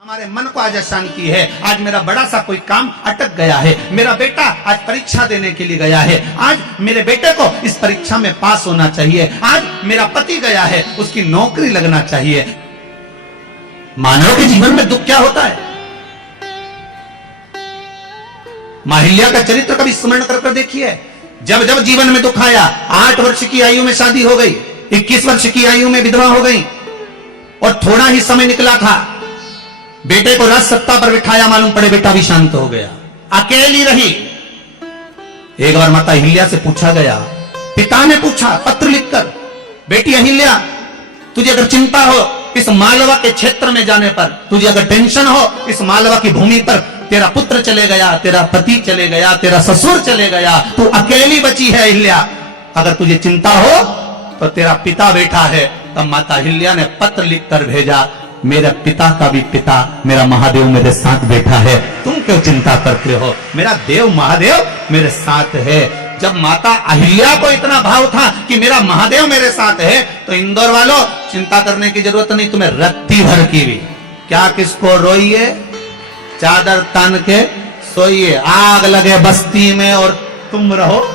हमारे मन को आज अशांति है। आज मेरा बड़ा सा कोई काम अटक गया है। मेरा बेटा आज परीक्षा देने के लिए गया है। आज मेरे बेटे को इस परीक्षा में पास होना चाहिए। आज मेरा पति गया है, उसकी नौकरी लगना चाहिए। मानव के जीवन में दुख क्या होता है? माहिल्या का चरित्र कभी स्मरण कर देखिए। जब जब जीवन में दुख आया, 8 वर्ष की आयु में शादी हो गई, 21 वर्ष की आयु में विधवा हो गई और थोड़ा ही समय निकला था, बेटे को राज सत्ता पर बिठाया, मालूम पड़े बेटा भी शांत हो गया, अकेली रही। एक बार माता अहिल्या से पूछा गया, पिता ने पूछा पत्र लिखकर, बेटी अहिल्या तुझे अगर चिंता हो इस मालवा के क्षेत्र में जाने पर, तुझे अगर टेंशन हो इस मालवा की भूमि पर, तेरा पुत्र चले गया, तेरा पति चले गया, तेरा ससुर चले गया, तू अकेली बची है अहिल्या, अगर तुझे चिंता हो तो तेरा पिता बैठा है। तब माता अहिल्या ने पत्र लिखकर भेजा, मेरे पिता का भी पिता मेरा महादेव मेरे साथ बैठा है, तुम क्यों चिंता करते हो, मेरा देव महादेव मेरे साथ है। जब माता अहिल्या को इतना भाव था कि मेरा महादेव मेरे साथ है, तो इंदौर वालों चिंता करने की जरूरत नहीं, तुम्हें रत्ती भर की भी क्या किसको रोइए, चादर तान के सोइए, आग लगे बस्ती में और तुम रहो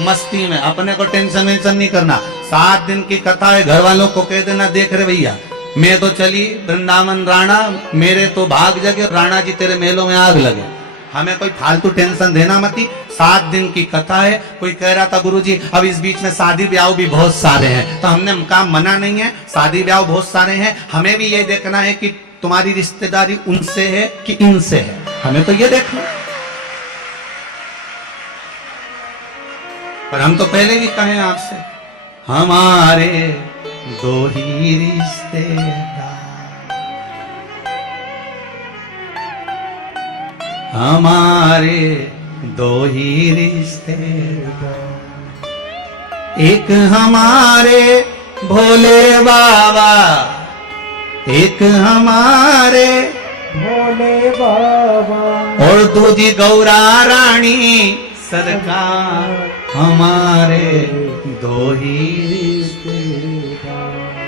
मस्ती में। अपने को टेंशन वेंशन नहीं करना। 7 दिन की कथा है, घर वालों को कह देना, देख रहे भैया मैं तो चली वृंदावन राणा, मेरे तो भाग जगे, राणा जी तेरे मेलों में आग लगे, हमें कोई फालतू टेंशन देना मती। 7 दिन की कथा है। कोई कह रहा था गुरुजी अब इस बीच में शादी ब्याह भी बहुत सारे हैं, तो हमने कहा मना नहीं है, शादी ब्याह बहुत सारे हैं, हमें भी ये देखना है कि तुम्हारी रिश्तेदारी उनसे है कि इनसे है, हमें तो ये देखना। पर हम तो पहले भी कहे आपसे, हमारे 2 ही रिश्तेदार, हमारे 2 ही रिश्तेदार, एक हमारे भोले बाबा, एक हमारे भोले बाबा और दूजी गौरा रानी सरकार, हमारे 2 ही रिश्तेदार।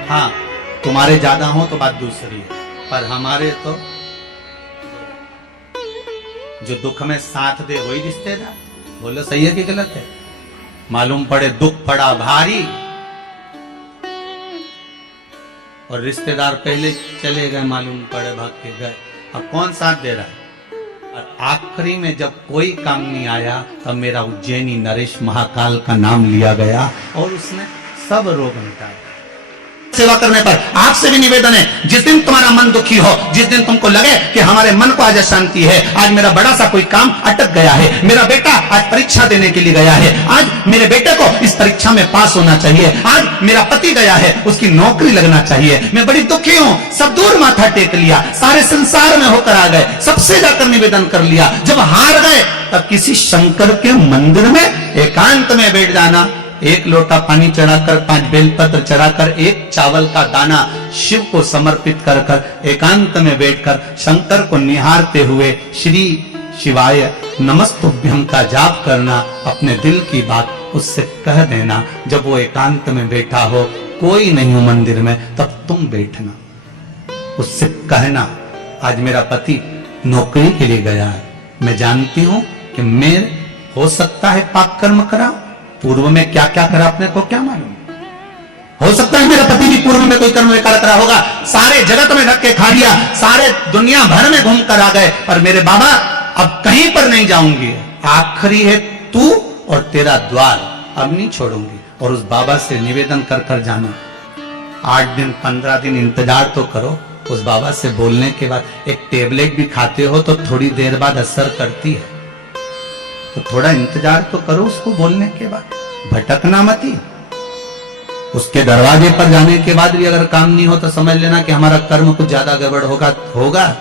हाँ तुम्हारे ज्यादा हो तो बात दूसरी है, पर हमारे तो जो दुख में साथ दे वही रिश्तेदार। बोलो सही है कि गलत है? मालूम पड़े दुख पड़ा भारी और रिश्तेदार पहले चले गए, मालूम पड़े भाग के गए, अब कौन साथ दे रहा है? और आखिरी में जब कोई काम नहीं आया तब मेरा उज्जैनी नरेश महाकाल का नाम लिया गया और उसने सब रोग मिटाया। सेवा करने पर आपसे भी निवेदन है, जिस दिन तुम्हारा मन दुखी हो, जिस दिन तुमको लगे कि हमारे मन को आज अशांति है, आज मेरा बड़ा सा कोई काम अटक गया है, मेरा बेटा आज परीक्षा देने के लिए गया है, आज मेरे बेटे को इस परीक्षा में पास होना चाहिए, आज मेरा पति गया है, उसकी नौकरी लगना चाहिए, मैं बड़ी दुखी हूं, सब दूर माथा टेक लिया, सारे संसार में होकर आ गए, सबसे जाकर निवेदन कर लिया, जब हार गए तब किसी शंकर के मंदिर में एकांत में बैठ जाना, 1 लोटा पानी चढ़ाकर, 5 बेलपत्र चढ़ाकर, 1 चावल का दाना शिव को समर्पित कर कर एकांत में बैठकर शंकर को निहारते हुए श्री शिवाय नमस्तुभ्यं का जाप करना, अपने दिल की बात उससे कह देना। जब वो एकांत में बैठा हो, कोई नहीं हो मंदिर में, तब तुम बैठना, उससे कहना आज मेरा पति नौकरी के लिए गया है, मैं जानती हूं कि मैं हो सकता है पाप कर्म करा, पूर्व में क्या क्या करा अपने को क्या मालूम, हो सकता है मेरा पति भी पूर्व में कोई कर्म विकार करा होगा, सारे जगत में धक्के खा लिया, सारे दुनिया भर में घूम कर आ गए, पर मेरे बाबा अब कहीं पर नहीं जाऊंगी, आखिरी है तू और तेरा द्वार, अब नहीं छोड़ूंगी। और उस बाबा से निवेदन कर कर जाना, 8 दिन 15 दिन इंतजार तो करो, उस बाबा से बोलने के बाद एक टेबलेट भी खाते हो तो थोड़ी देर बाद असर करती है, तो थोड़ा इंतजार तो करो उसको बोलने के बाद, भटकना मती। उसके दरवाजे पर जाने के बाद भी अगर काम नहीं हो तो समझ लेना कि हमारा कर्म कुछ ज्यादा गड़बड़ होगा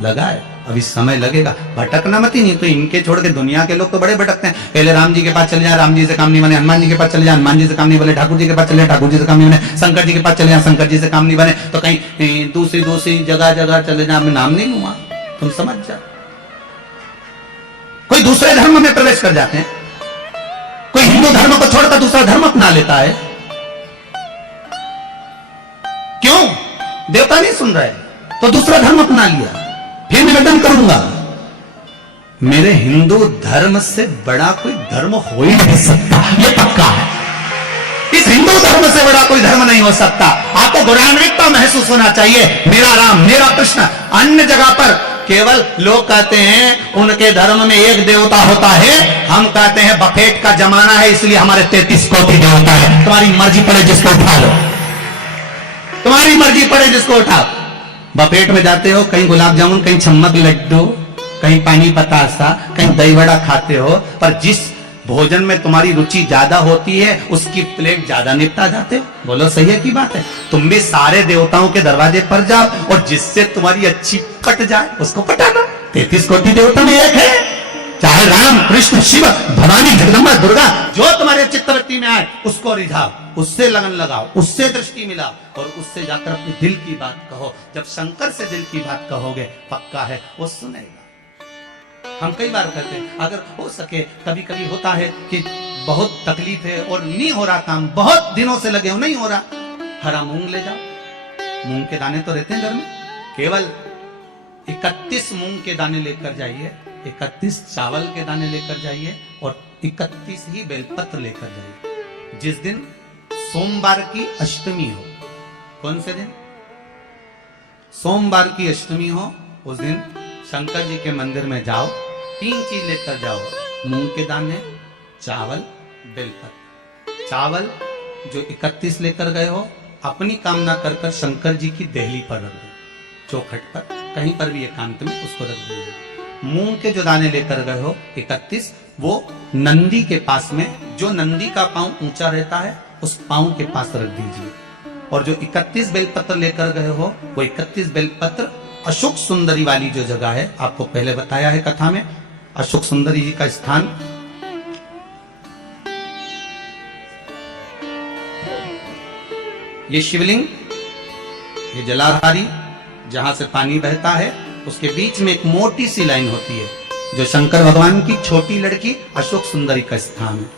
लगा है, अभी समय लगेगा, भटकना मती। नहीं तो इनके छोड़ के दुनिया के लोग तो बड़े भटकते हैं, पहले राम जी के पास चले जाए, राम जी से काम नहीं बने, हनुमान जी के पास चले जाए, हनुमान जी से काम नहीं बने, ठाकुर जी के पास चले जाए, ठाकुर जी से काम नहीं बने, शंकर जी के पास चले जाए, शंकर जी से काम नहीं बने, तो कहीं दूसरी जगह चले जाए, मैं नाम नहीं लूंगा, तुम समझ जाओ। कोई दूसरे धर्म में प्रवेश कर जाते हैं, कोई हिंदू धर्म को छोड़कर दूसरा धर्म अपना लेता है, क्यों? देवता नहीं सुन रहे, तो दूसरा धर्म अपना लिया, फिर निवेदन करूंगा। मेरे हिंदू धर्म से बड़ा कोई धर्म हो ही नहीं सकता, ये पक्का है। इस हिंदू धर्म से बड़ा कोई धर्म नहीं हो सकता। आपको गौरवान्वितता महसूस होना चाहिए, मेरा राम, मेरा कृष्ण। अन्य जगह पर केवल लोग कहते हैं उनके धर्म में एक देवता होता है, हम कहते हैं बफेट का जमाना है इसलिए हमारे 33 कोटि देवता है। तुम्हारी मर्जी पड़े जिसको उठा लो, तुम्हारी मर्जी पड़े जिसको उठाओ। बफेट में जाते हो, कहीं गुलाब जामुन, कहीं छम्मक लड्डू, कहीं पानी पतासा, कहीं दही बड़ा खाते हो, पर जिस भोजन में तुम्हारी रुचि ज्यादा होती है उसकी प्लेट ज्यादा निपटा जाते हो। बोलो सही है की बात है? तुम भी सारे देवताओं के दरवाजे पर जाओ और जिससे तुम्हारी अच्छी कट जाए उसको पटा लो। 33 कोटि देवता में एक है, चाहे राम कृष्ण शिव भवानी जगदम्बा दुर्गा, जो तुम्हारे चित्तवृत्ति में आए उसको रिझाओ, उससे लगन लगाओ, उससे दृष्टि मिलाओ और उससे जाकर अपने दिल की बात कहो। जब शंकर से दिल की बात कहोगे, पक्का है वो सुनेगा। हम कई बार कहते हैं अगर हो सके, कभी कभी होता है कि बहुत तकलीफ है और नहीं हो रहा काम, बहुत दिनों से लगे हो नहीं हो रहा, हरा मूंग ले जाओ। मूंग के दाने तो रहते हैं घर में, केवल 31 मूंग के दाने लेकर जाइए, 31 चावल के दाने लेकर जाइए और 31 ही बेलपत्र लेकर जाइए। जिस दिन सोमवार की अष्टमी हो, कौन से दिन? सोमवार की अष्टमी हो, उस दिन शंकर जी के मंदिर में जाओ, 3 चीज लेकर जाओ, मूंग के दाने, चावल, बेलपत्र। चावल जो 31 लेकर गए हो, अपनी कामना कर कर शंकर जी की देहली पर रख दो, चौखट पर, कहीं पर भी एकांत में उसको रख दीजिए। मूंग के जो दाने लेकर गए हो 31, वो नंदी के पास में, जो नंदी का पांव ऊंचा रहता है उस पांव के पास रख दीजिए। और जो 31 बेलपत्र लेकर गए हो, वो 31 बेलपत्र अशोक सुंदरी वाली जो जगह है, आपको पहले बताया है कथा में, अशोक सुंदरी जी का स्थान ये शिवलिंग, ये जलाधारी जहां से पानी बहता है, उसके बीच में एक मोटी सी लाइन होती है जो शंकर भगवान की छोटी लड़की अशोक सुंदरी का स्थान है।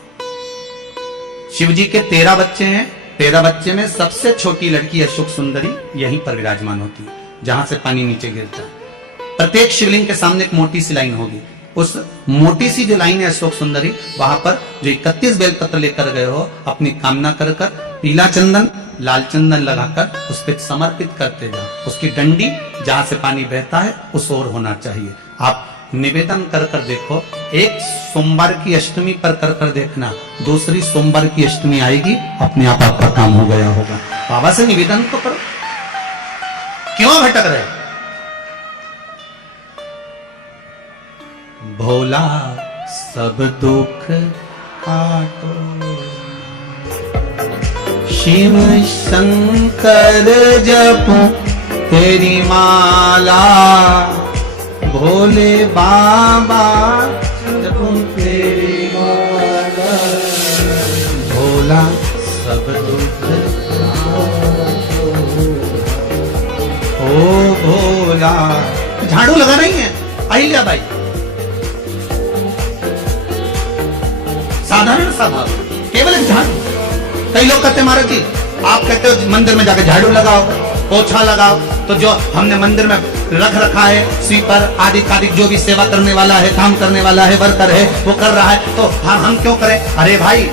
शिव जी के 13 बच्चे हैं, 13 बच्चे में सबसे छोटी लड़की अशोक सुंदरी यहीं पर विराजमान होती है जहां से पानी नीचे गिरता है। प्रत्येक शिवलिंग के सामने एक मोटी सी लाइन होगी, उस मोटी सी जो लाइन है अशोक सुंदरी, वहां पर जो 31 बेलपत्र लेकर गए हो, अपनी कामना कर कर पीला चंदन लाल चंदन लगाकर उस पर समर्पित करते जाओ। उसकी डंडी जहां से पानी बहता है उस ओर होना चाहिए। आप निवेदन कर कर देखो, एक सोमवार की अष्टमी पर कर कर देखना, दूसरी सोमवार की अष्टमी आएगी, अपने आप आपका काम हो गया होगा। बाबा से निवेदन तो करो, क्यों भटक रहे? भोला सब दुख काटो, शिव शंकर जपो तेरी माला, भोले बाबा जपो तेरी माला, भोला सब दुख काटो, ओ भोला। झाड़ू लगा रही है अहिल्या बाई, साधारण सा भाव, केवल एक झाड़ू। कई लोग कहते हैं महाराज जी, आप कहते हो मंदिर में जाकर झाड़ू लगाओ, पोछा लगाओ, तो जो हमने मंदिर में रख रखा है स्वीपर आदि आदि, जो भी सेवा करने वाला है, काम करने वाला है, वर्कर है, वो कर रहा है, तो हम क्यों करें? अरे भाई,